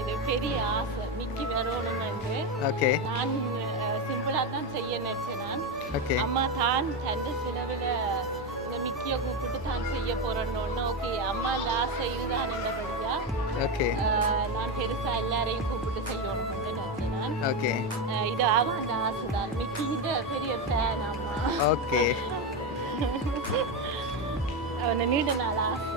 இது பெரிய ஆசை மிக்கி வரணும்னு. ஓகே நான் சிம்பிளாக தான் செய்ய நினைச்சேன். ஓகே அம்மா தான் தந்த செலவில் இந்த மிக்கியை கூப்பிட்டு தான் செய்ய போறேன்னு. ஓகே அம்மா இந்த ஆசை இதுதான் என்னபடியா. ஓகே நான் பெருசா எல்லாரையும் கூப்பிட்டு செய்யணும்னு நினைச்சேன். ஓகே இது அவன் அந்த ஆசை தான். மிக்கிட்ட பெரிய ஃபேன் அம்மா. ஓகே அவனை நீண்ட நாள் ஆசை.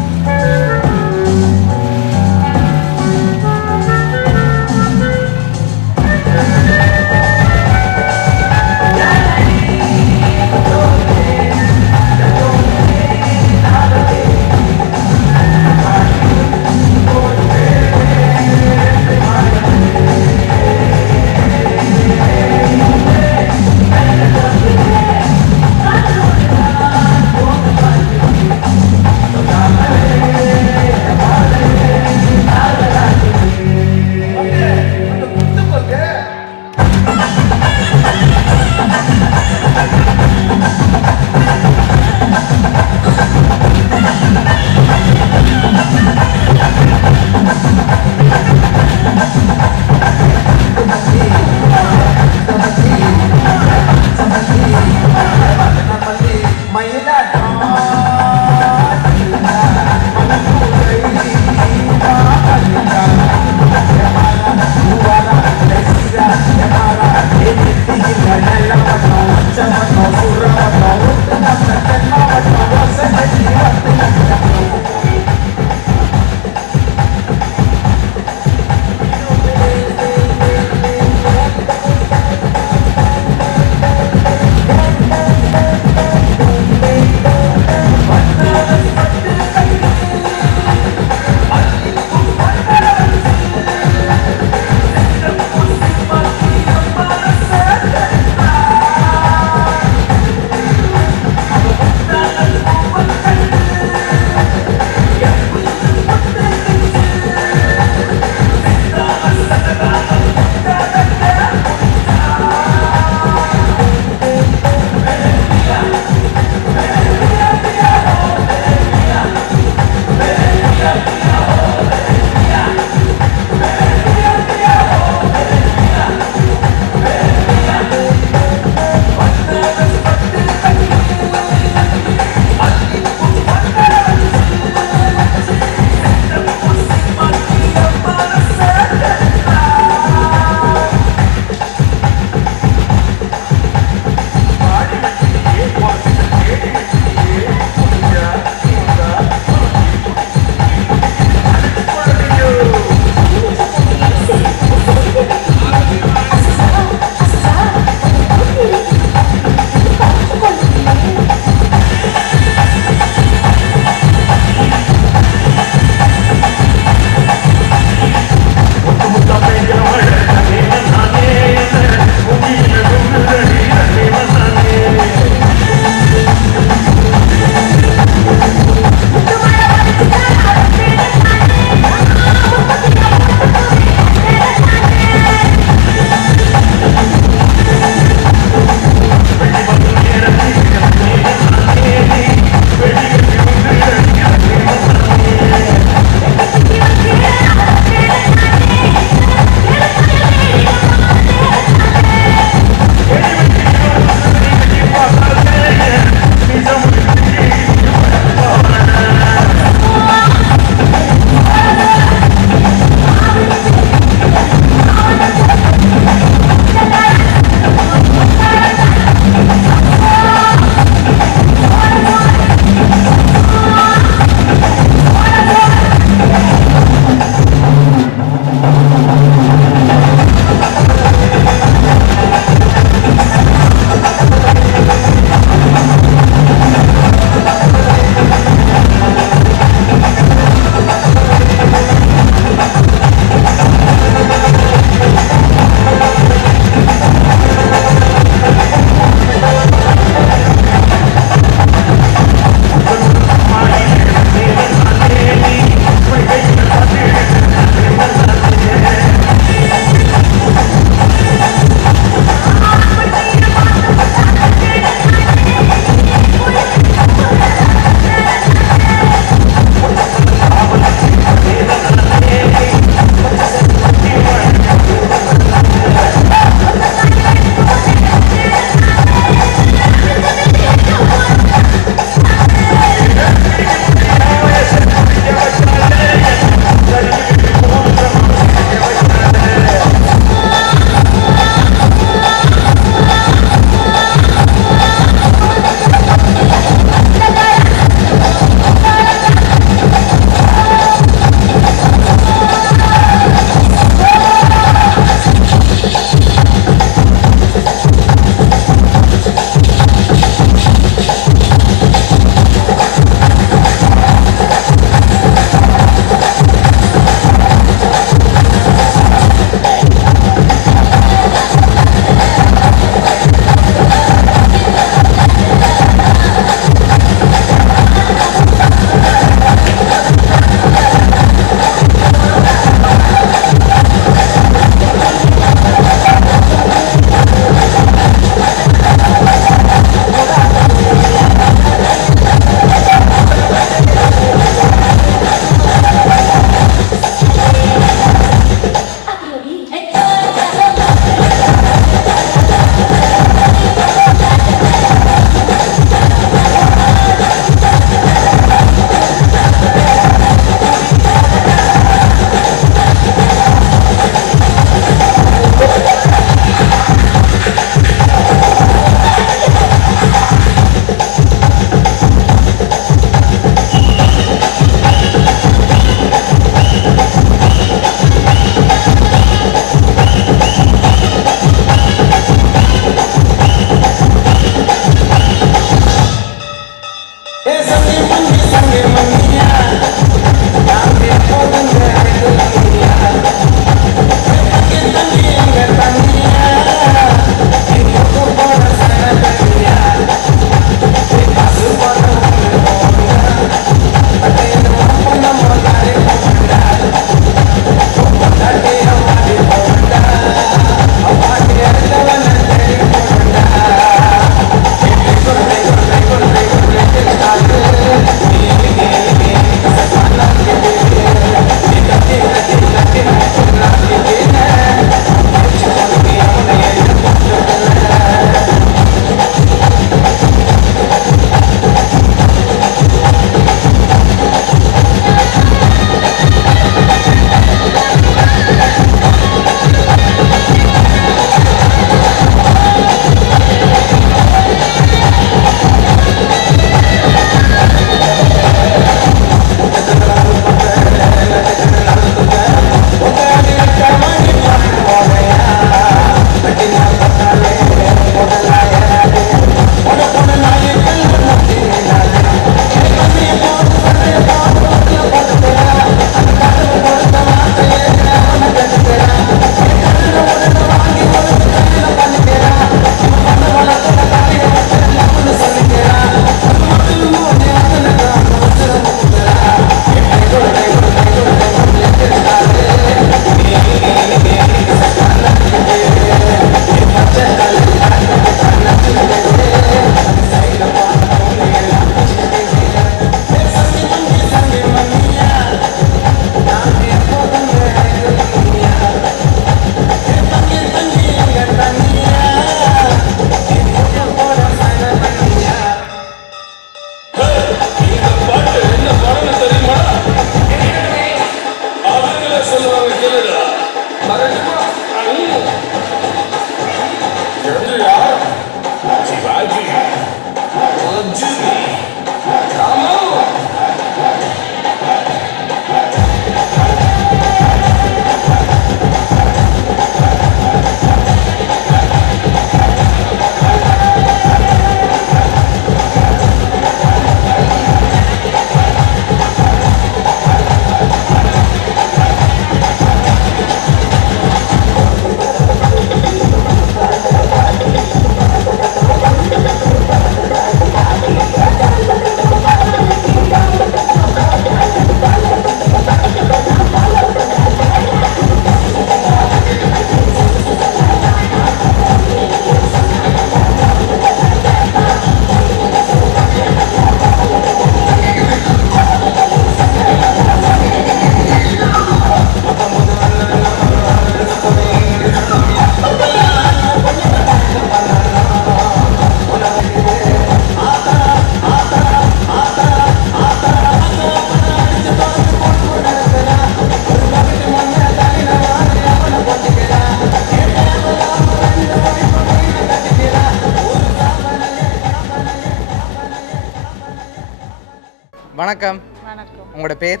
வணக்கம். வணக்கம். உங்களோட பேர்?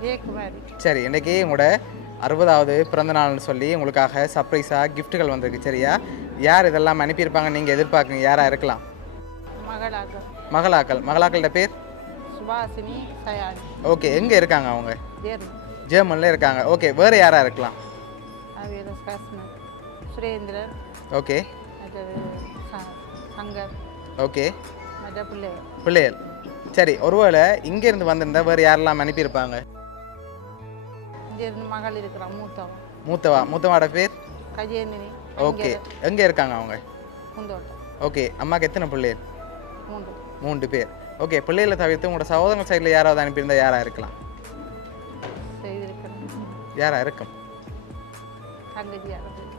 ஜெயக்குமாரி. சரி, இன்றைக்கி உங்களோட 60வது பிறந்த நாள்னு சொல்லி உங்களுக்காக சர்ப்ரைஸாக கிஃப்ட்டுகள் வந்திருக்கு. சரியா? யார் இதெல்லாம் அனுப்பியிருப்பாங்க நீங்கள் எதிர்பார்க்குங்க? யாராக இருக்கலாம்? மகளாக்கள்கிட்ட பேர்? சுபாசினி சயானி. ஓகே, எங்கே இருக்காங்க அவங்க? ஜெர்மனில் இருக்காங்க. ஓகே, வேறு யாராக இருக்கலாம்? சுரேந்திரன். ஓகே. சங்கர். ஓகே. பிள்ளைகள். சரி, ஒருவேளை இங்கேருந்து வந்திருந்தா வேறு யாரெல்லாம் அனுப்பியிருப்பாங்க? இங்கேருந்து மகள் இருக்கிறான். மூத்தவாட பேர்? கஜேந்தினி. ஓகே, எங்கே இருக்காங்க அவங்க? பூந்தோட்டம். ஓகே, அம்மாவுக்கு எத்தனை பிள்ளைகள்? 3 பேர். ஓகே, பிள்ளைகளை தவிர்த்து உங்களோட சகோதரங்க சைடில் யாராவது அனுப்பியிருந்தா யாராக இருக்கலாம்? யாராக இருக்கும்?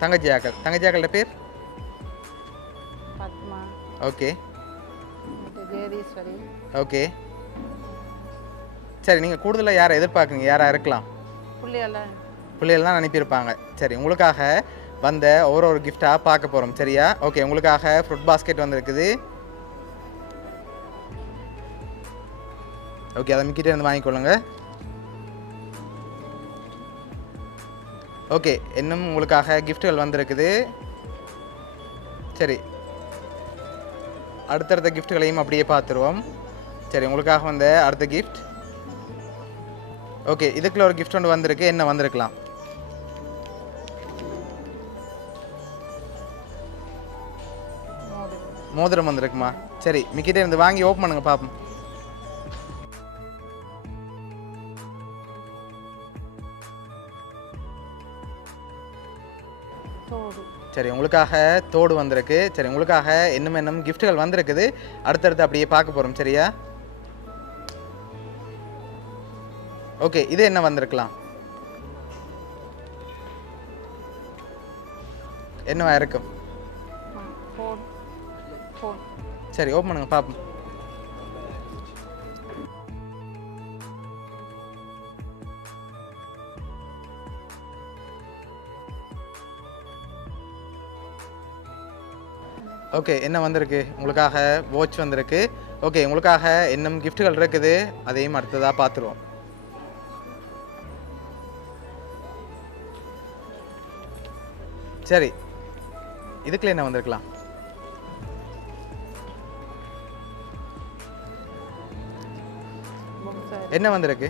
தங்கச்சியாக்களோட பேர்? பத்மா. ஓகே. ஜெயதீஸ்வரி. ஓகே. சரி, நீங்கள் கூடுதலாக யாரை எதிர்பார்க்குறீங்க? யாராக இருக்கலாம்? பிள்ளைகள் தான் அனுப்பியிருப்பாங்க. சரி, உங்களுக்காக வந்த ஒரு கிஃப்டாக பார்க்க போகிறோம். சரியா? ஓகே, உங்களுக்காக ஃப்ரூட் பாஸ்கெட் வந்திருக்குது. ஓகே, அதை மிக்கிட்டே இருந்து வாங்கிக்கொள்ளுங்க. ஓகே, இன்னும் உங்களுக்காக கிஃப்ட்டுகள் வந்திருக்குது. சரி, அடுத்தடுத்த கிஃப்ட்டுகளையும் அப்படியே பார்த்துருவோம். சரி உங்களுக்காக வந்த அடுத்த கிஃப்ட். ஓகே இதுக்குள்ள ஒரு கிஃப்ட் ஒன்று வந்திருக்கு. என்ன வந்திருக்கலாம்? மோதிரம் வந்திருக்குமா? சரி மிக்கிட்டே இருந்து வாங்கி ஓப்பன் பண்ணுங்க பார்ப்போம். சரி உங்களுக்காக தோடு வந்திருக்கு. சரி உங்களுக்காக இன்னும் கிஃப்ட்டுகள் வந்திருக்குது. அடுத்தடுத்து அப்படியே பார்க்க போகிறோம். சரியா? ஓகே இது என்ன வந்திருக்கலாம்? என்னவா இருக்கும்? சரி ஓப்பன் பண்ணுங்க பார்ப்போம். ஓகே என்ன வந்திருக்கு? உங்களுக்காக வாட்ச் வந்திருக்கு. ஓகே உங்களுக்காக இன்னும் கிஃப்ட்டுகள் இருக்குது. அதையும் அடுத்ததாக பார்த்துருவோம். சரி இதுக்குள்ள என்ன வந்திருக்கலாம்? என்ன வந்திருக்கு?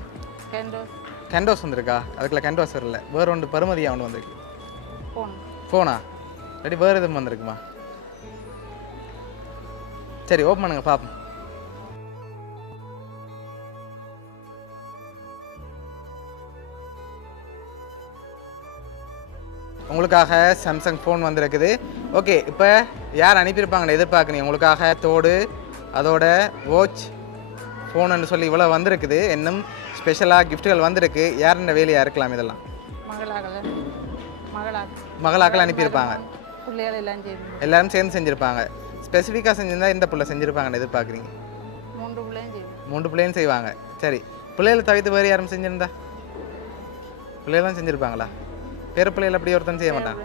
கேண்டோஸ் வந்திருக்கா? அதுக்குள்ள கேண்டோஸ் வரல, வேற ஒன்று பருமதியாக ஒன்று வந்திருக்கு. ஃபோனா? இல்லாட்டி வேறு எதுவும் வந்திருக்குமா? சரி ஓப்பன் பண்ணுங்க பார்ப்போம். உங்களுக்காக சாம்சங் ஃபோன் வந்திருக்குது. ஓகே இப்போ யார் அனுப்பியிருப்பாங்கன்னு எதிர்பார்க்குறீங்க? உங்களுக்காக தோடு, அதோட வாட்ச், ஃபோனுன்னு சொல்லி இவ்வளோ வந்திருக்குது. இன்னும் ஸ்பெஷலாக கிஃப்ட்டுகள் வந்திருக்கு. யாருன்ற வேலையாக இருக்கலாம் இதெல்லாம்? மகளாக்கள் அனுப்பியிருப்பாங்க. எல்லாரும் சேர்ந்து செஞ்சுருப்பாங்க. ஸ்பெசிஃபிக்காக செஞ்சிருந்தா இந்த பிள்ளை செஞ்சுருப்பாங்கன்னு எதிர்பார்க்குறீங்க? 3 பிள்ளையும் செய்வாங்க. சரி பிள்ளைகளை தவிர்த்து வேறு யாரும் செஞ்சுருந்தா? பிள்ளைகளும் செஞ்சுருப்பாங்களா? பேர பிள்ளைகள் அப்படி ஒருத்தன் செய்ய மாட்டான்,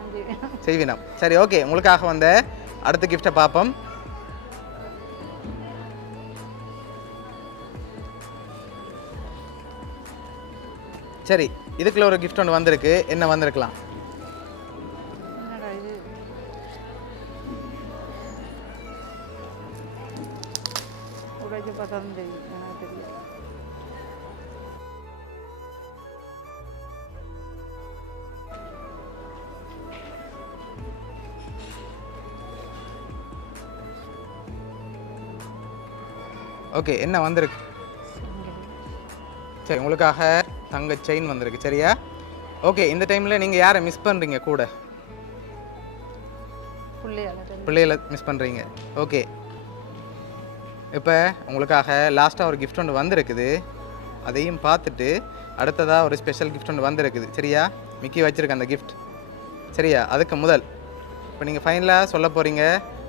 செய்வினம். சரி ஓகே உங்களுக்காக வந்த அடுத்த கிஃப்டை பார்ப்போம். சரி இதுக்குள்ள ஒரு கிஃப்ட் ஒன்று வந்திருக்கு. என்ன வந்திருக்கலாம்? ஓகே என்ன வந்திருக்கு? சரி உங்களுக்காக தங்க செயின் வந்திருக்கு. சரியா? ஓகே இந்த டைமில் நீங்கள் யாரை மிஸ் பண்ணுறீங்க? கூட பிள்ளைகளை மிஸ் பண்ணுறீங்க. ஓகே இப்போ உங்களுக்காக லாஸ்ட்டாக ஒரு கிஃப்ட் ஒன்று வந்திருக்குது. அதையும் பார்த்துட்டு அடுத்ததாக ஒரு ஸ்பெஷல் கிஃப்ட் ஒன்று வந்திருக்குது. சரியா? மிக்கி வச்சுருக்க அந்த கிஃப்ட். சரியா? அதுக்கு முதல் இப்போ நீங்கள் ஃபைனலாக சொல்ல போகிறீங்க.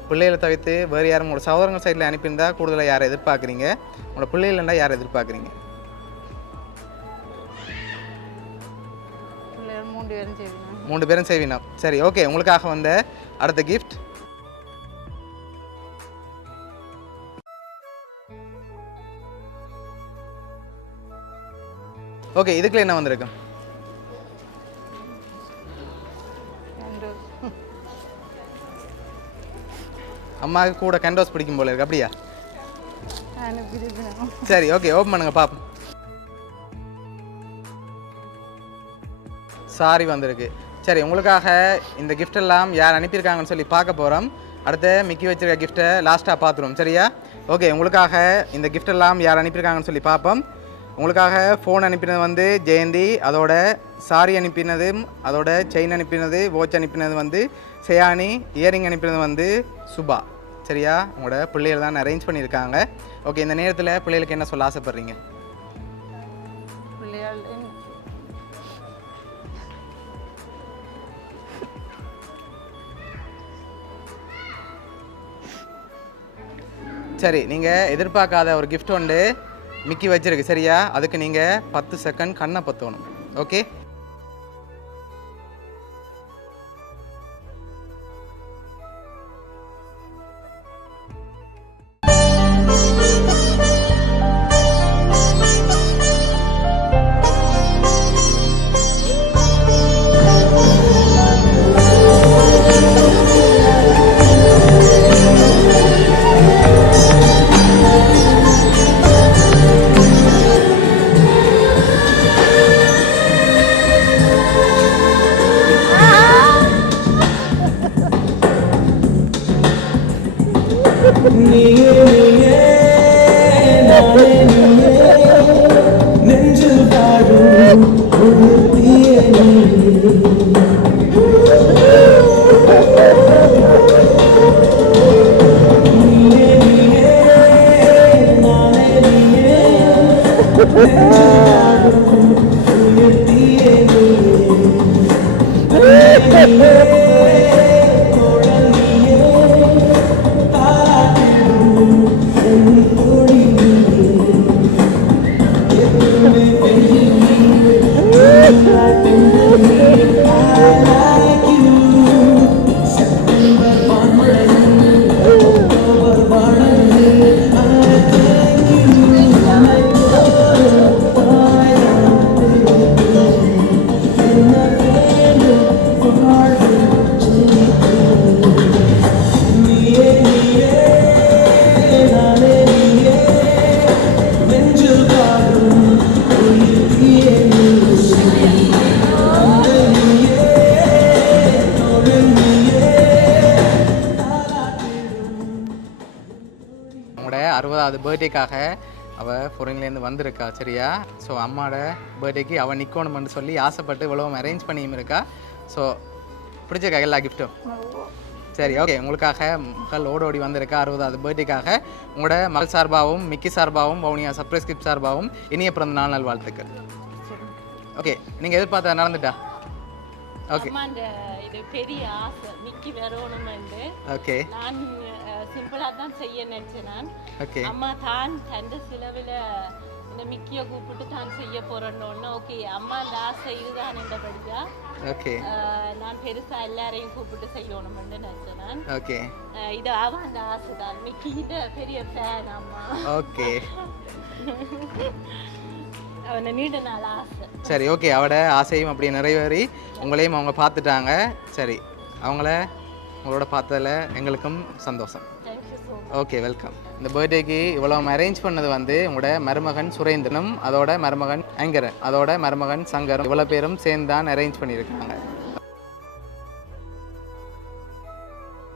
பிள்ளைகளை தவிர்த்து வேறு யாரும் உங்களோட சகோதரங்கள் சைடில் அனுப்பியிருந்தால் கூடுதலாக யாரை எதிர்பார்க்குறீங்க? உங்களோட பிள்ளைகள்னா யாரை எதிர்பார்க்குறீங்க? 3 பேரும் செய்வீனா? சரி ஓகே உங்களுக்காக வந்த அடுத்த கிஃப்ட். ஓகே இதுக்குள்ள என்ன வந்திருக்கு? அம்மாவுக்கு கூட கேண்டோஸ் பிடிக்கும் போல இருக்கு. அப்படியா? சரி ஓகே ஓப்பன் பண்ணுங்க பார்ப்போம். சாரி வந்திருக்கு. சரி உங்களுக்காக இந்த கிஃப்ட் எல்லாம் யார் அனுப்பியிருக்காங்கன்னு சொல்லி பார்க்க போகிறோம். அடுத்த மிக்கி வச்சிருக்க கிஃப்ட்டை லாஸ்ட்டாக பார்த்துருவோம். சரியா? ஓகே உங்களுக்காக இந்த கிஃப்ட் எல்லாம் யார் அனுப்பியிருக்காங்கன்னு சொல்லி பார்ப்போம். உங்களுக்காக ஃபோன் அனுப்பினது வந்து ஜெயந்தி, அதோட சாரி அனுப்பினதும், அதோட செயின் அனுப்பினது, வாட்ச் அனுப்பினது வந்து சயானி, இயரிங் அனுப்பினது வந்து சுபா. சரியா? உங்களோட பிள்ளைகள் தான் அரேஞ்ச் பண்ணியிருக்காங்க. ஓகே இந்த நேரத்தில் பிள்ளைகளுக்கு என்ன சொல்ல ஆசைப்பட்றீங்க? சரி நீங்கள் எதிர்பார்க்காத ஒரு கிஃப்ட் ஒன்று மிக்கி வச்சிருக்கு. சரியா? அதுக்கு நீங்கள் 10 செகண்ட் கண்ணை பற்றணும். ஓகே உங்களோட 60வது பர்த்டேக்காக அவள் ஃபாரின்லேருந்து வந்திருக்கா சரியா. ஸோ அம்மாவோட பர்த்டேக்கு அவள் நிற்கணும்னு சொல்லி ஆசைப்பட்டு இவ்வளோ அரேஞ்ச் பண்ணியும் இருக்கா. ஸோ பிடிச்சிருக்கா எல்லா கிஃப்ட்டும்? சரி ஓகே. உங்களுக்காக மகள் ஓடோடி வந்திருக்கா 60வது பர்த்டேக்காக. உங்களோட மகள் சார்பாகவும் மிக்கி சார்பாகவும் வவுனியா சர்ப்ரைஸ் கிஃப்ட் சார்பாகவும் இனிய பிறந்த நாள் நல் வாழ்த்துக்கள். ஓகே நீங்கள் எதிர்பார்த்த நடந்துட்டா? ஓகே. இது பெரிய ஆசை மிக்கி வரணும்னு. ஓகே. நான் சிம்பிளா தான் செய்ய நினைச்சேன் நான். ஓகே. அம்மா தான் தந்த செலவில் இந்த மிக்கியை கூப்பிட்டு தான் செய்ய போறேன்னு. ஓகே அம்மா அந்த ஆசை இதுதான் என்றபடியா ஓகே நான் பெருசா எல்லாரையும் கூப்பிட்டு செய்யணும்னு நினைச்சேன் நான். ஓகே. இது அவன் அந்த ஆசை தான். மிக்கிட்ட பெரிய ஃபேன் அம்மா. ஓகே. அவனை நீண்ட நாள் ஆசை. சரி ஓகே. அவட ஆசையும் அப்படியே நிறைவேறி உங்களையும் அவங்க பார்த்துட்டாங்க. சரி அவங்கள உங்களோட பார்த்ததில் எங்களுக்கும் சந்தோஷம். Okay welcome. இந்த பர்த்டேக்கு இவ்வளோ அரேஞ்ச் பண்ணது வந்து உங்களோட மருமகன் சுரேந்திரனும் அதோட மருமகன் ஐங்கரன் அதோட மருமகன் சங்கரும் இவ்வளோ பேரும் சேர்ந்து தான் அரேஞ்ச் பண்ணியிருக்காங்க.